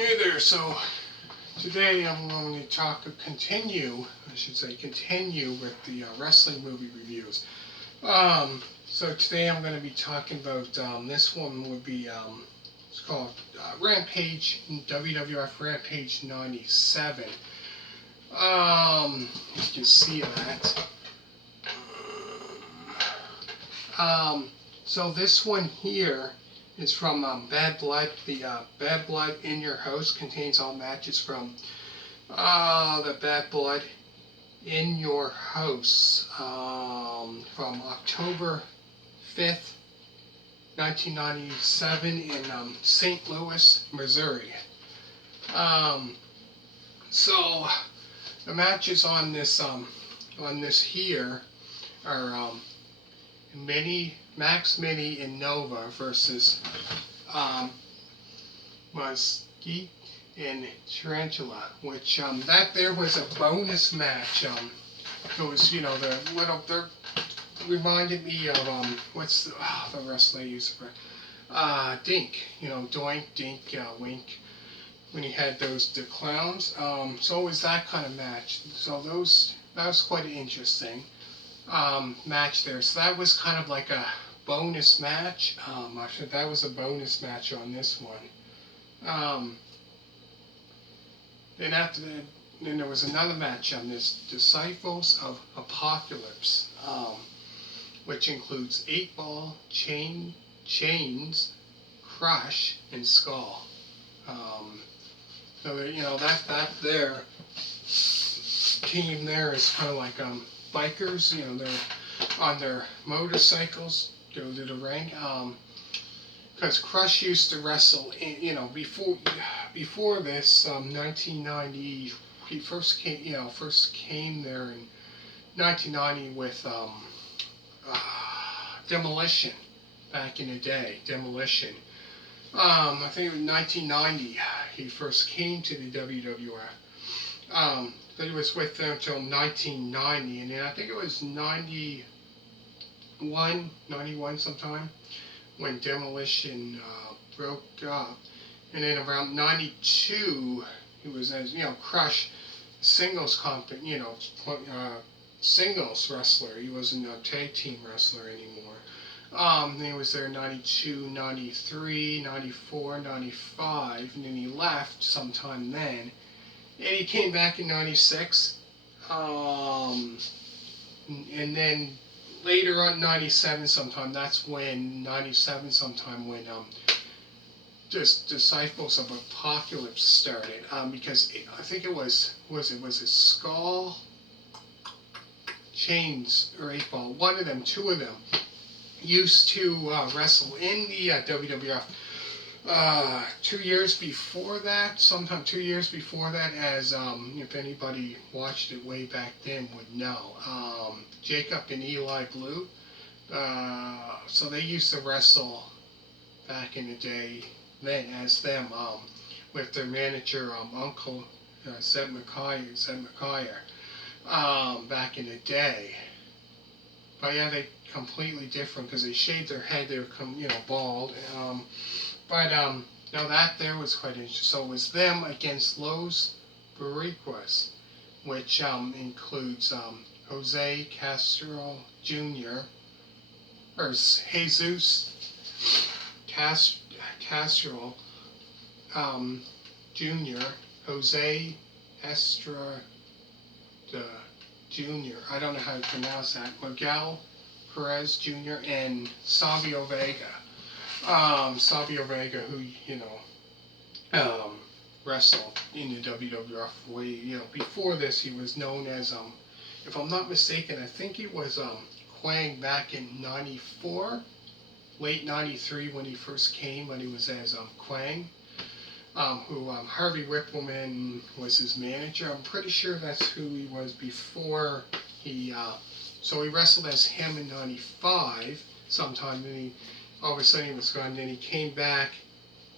Hey there, so today I'm going to continue with the wrestling movie reviews. So today I'm going to be talking about, this one would be, it's called Rampage, WWF Rampage 97. You can see that. So this one here is from Bad Blood. The Bad Blood in Your House contains all matches from the Bad Blood in Your House from October 5th, 1997 in St. Louis, Missouri. So the matches on this here are Max Mini and Nova versus Muskie and Tarantula, which that there was a bonus match. It was, you know, the reminded me of what's the wrestler used for Dink, you know, Doink, Dink, Wink, when he had the clowns. So it was that kind of match. So that was quite interesting match there. So that was kind of like a bonus match. Actually, that was a bonus match on this one. Then after that, then there was another match on this, Disciples of Apocalypse, which includes 8-Ball, Chains, Crush, and Skull. So you know that their team there is kind of like bikers. You know, they're on their motorcycles, go to the ring. Because Crush used to wrestle, you know, before this, 1990. He first came there in 1990 with Demolition. Back in the day, Demolition. I think it was 1990 he first came to the WWF. But he was with them until 1990, and then I think it was 91 sometime, when Demolition broke up. And then around 92, he was, as you know, Crush, singles singles wrestler. He wasn't a tag team wrestler anymore. He was there 92, 93, 94, 95, and then he left sometime then. And he came back in 96. And then later on, 97 sometime, just Disciples of Apocalypse started. Because I think it was it Skull, Chains, or 8-Ball? One of them, two of them, used to wrestle in the WWF 2 years before that, sometime 2 years before that, as if anybody watched it way back then would know. Jacob and Eli Blue. So they used to wrestle back in the day then as them, with their manager, Uncle Zed McKyer, back in the day. But yeah, they completely different because they shaved their head. They were bald. But now that there was quite interesting. So it was them against Los Boricuas, which includes Jose Castro Jr. or Jesus Castro Jr. Jose Estrada Jr. I don't know how to pronounce that. Miguel Perez Jr. and Savio Vega. Savio Vega, who wrestled in the WWF way. Before this, he was known as if I'm not mistaken, I think he was Quang back in '94, late '93 when he first came, when he was as Quang. Who Harvey Whippleman was his manager. I'm pretty sure that's who he was before he. So he wrestled as him in '95 sometime, and he all of a sudden he was gone. Then he came back,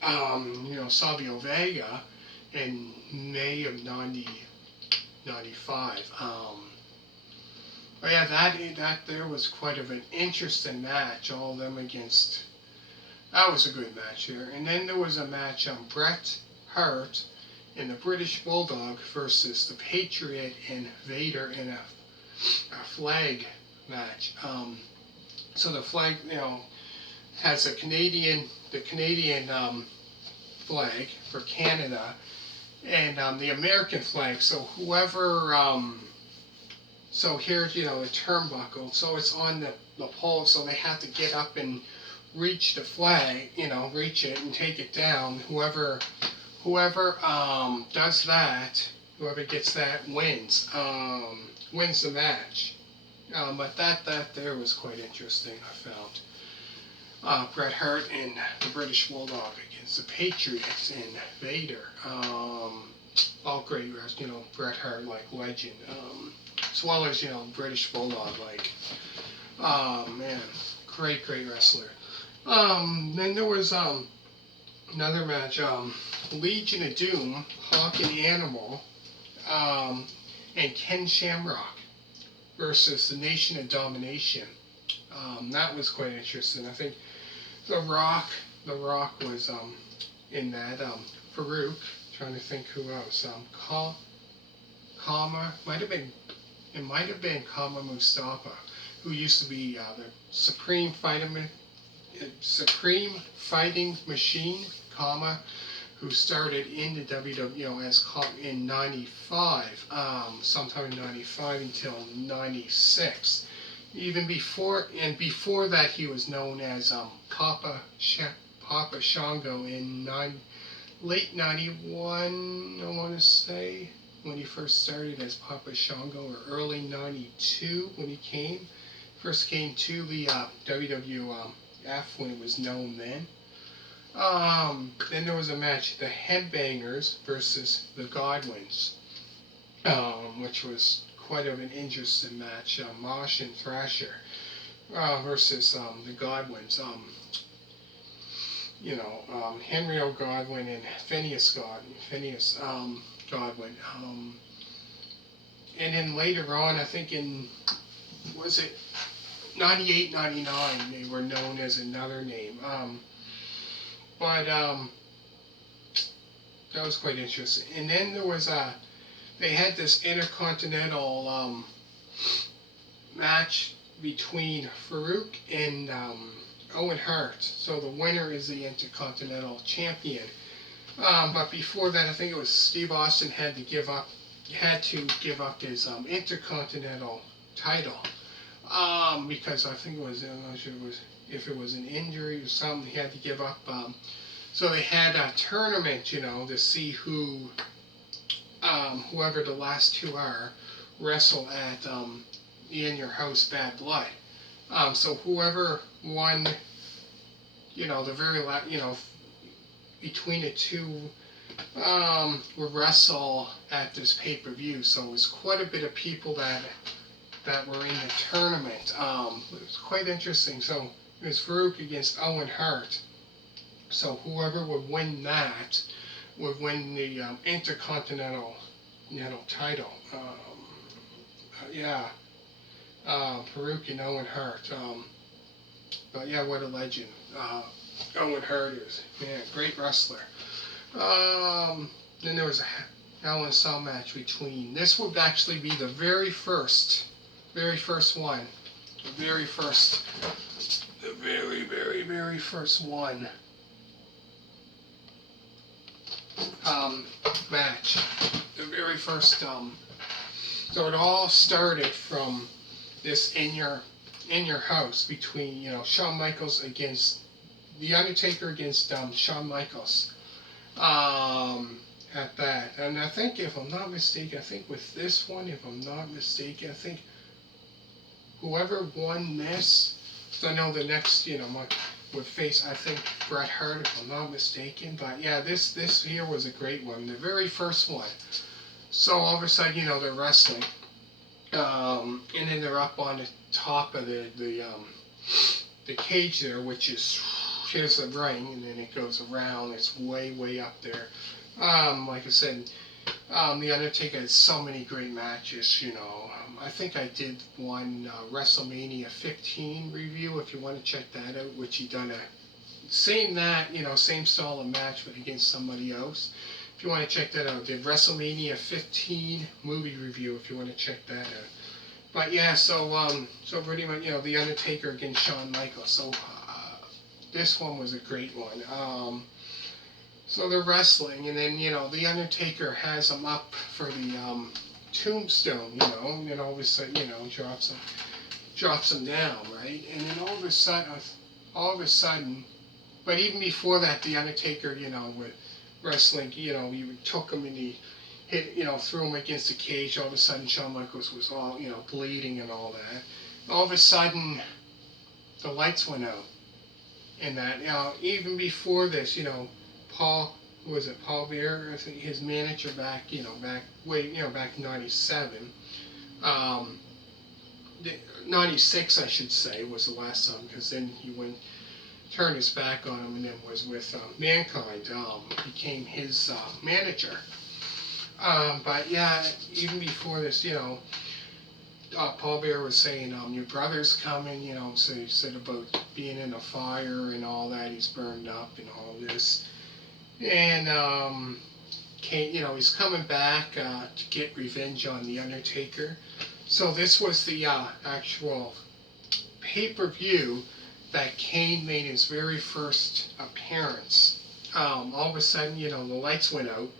Savio Vega, in May of '95. But yeah, that there was quite of an interesting match. All of them against. That was a good match here. And then there was a match Bret Hart and the British Bulldog versus the Patriot and Vader in a flag match. So the flag, has the Canadian flag for Canada, and the American flag. So whoever, so here's the turnbuckle. So it's on the pole. So they have to get up and reach the flag, reach it and take it down. Whoever does that, whoever gets that wins the match. But that there was quite interesting, I found. Bret Hart and the British Bulldog against the Patriots and Vader. All great wrestlers, Bret Hart, like, legend. As well as, British Bulldog, like, man, great wrestler. Then there was, another match, Legion of Doom, Hawk and Animal, and Ken Shamrock versus the Nation of Domination. That was quite interesting. I think The Rock was in that. Farouk, trying to think who else. Kama, it might have been Kama Mustafa, who used to be the Supreme Fighting Machine, Kama, who started in the WWF as in '95, sometime in '95 until '96. Even before that, he was known as Papa Shango in late '91, I want to say, when he first started as Papa Shango, or early '92 when he first came to the WWF when it was known then. Then there was a match, the Headbangers versus the Godwins, which was quite of an interesting match. Mosh and Thrasher versus the Godwins. Henry O. Godwin and Phineas Godwin. And then later on, I think in, was it 98, 99, they were known as another name. But that was quite interesting. And then there was they had this intercontinental match between Farouk and Owen Hart. So the winner is the Intercontinental Champion. But before that, I think it was Steve Austin had to give up his Intercontinental title, because I think it was, I'm not sure if it was an injury or something, he had to give up. So they had a tournament, to see whoever the last two are, wrestle at the In Your House Bad Blood. So whoever won, the very last, between the two, would wrestle at this pay-per-view. So it was quite a bit of people that were in the tournament. It was quite interesting. So it was Farouk against Owen Hart. So whoever would win that would win the Intercontinental title. Farouk and Owen Hart. But yeah, what a legend. Owen Hart is, man, great wrestler. Then there was a Hell in a Cell match between, this would actually be the very first one. The very first one. Match. The very first, so it all started from this in your house between, Shawn Michaels against The Undertaker against Shawn Michaels. At that. And I think, if I'm not mistaken, with this one, I think whoever won this, so I know the next, would face, I think, Bret Hart, if I'm not mistaken. But yeah, this here was a great one, the very first one. So all of a sudden, they're wrestling, and then they're up on the top of the cage there, which is, here's the ring, and then it goes around. It's way up there. Like I said, The Undertaker has so many great matches. I think I did one WrestleMania 15 review, if you want to check that out, which he done same style of match, but against somebody else. you want to check that out. The WrestleMania 15 movie review, if you want to check that out. But yeah, so pretty much, The Undertaker against Shawn Michaels. So this one was a great one. So they're wrestling, and then The Undertaker has him up for the tombstone, and all of a sudden, drops him down, right? And then all of a sudden, but even before that, The Undertaker, with wrestling, he took him and he hit, threw him against the cage. All of a sudden, Shawn Michaels was all, bleeding and all that. All of a sudden, the lights went out, and that, even before this, Paul Bear, I think his manager back in '97, 96 I should say was the last time, because then he turned his back on him and then was with Mankind, became his manager. But yeah, even before this, Paul Bear was saying, your brother's coming, so he said about being in a fire and all that, he's burned up and all this. And, he's coming back to get revenge on The Undertaker. So this was the actual pay-per-view that Kane made his very first appearance. All of a sudden, the lights went out,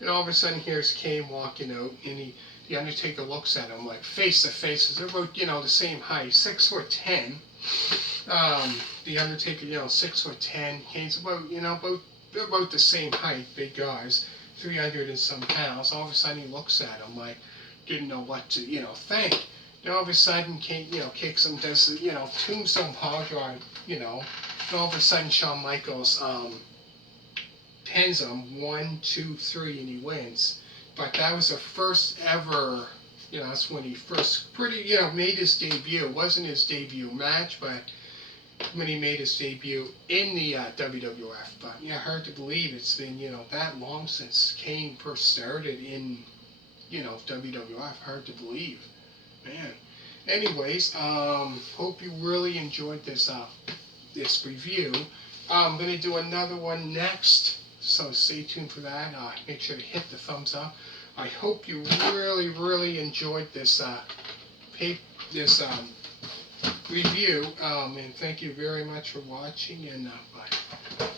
and all of a sudden here's Kane walking out, and The Undertaker looks at him like face to face. They're about, the same height, 6'10". The Undertaker, 6'10". Kane's about the same height, big guys, 300 and some pounds. All of a sudden he looks at him like, didn't know what to, think. Then all of a sudden Kane, kicks him, does the, tombstone power drive, and all of a sudden Shawn Michaels, pins him 1, 2, 3, and he wins. But that was the first ever, that's when he first made his debut. It wasn't his debut match, but when he made his debut in the WWF. But yeah, hard to believe it's been, that long since Kane first started in, WWF. Hard to believe, man. Anyways, hope you really enjoyed this review. I'm gonna do another one next, so stay tuned for that. Make sure to hit the thumbs up. I hope you really, really enjoyed this review, and thank you very much for watching, and bye.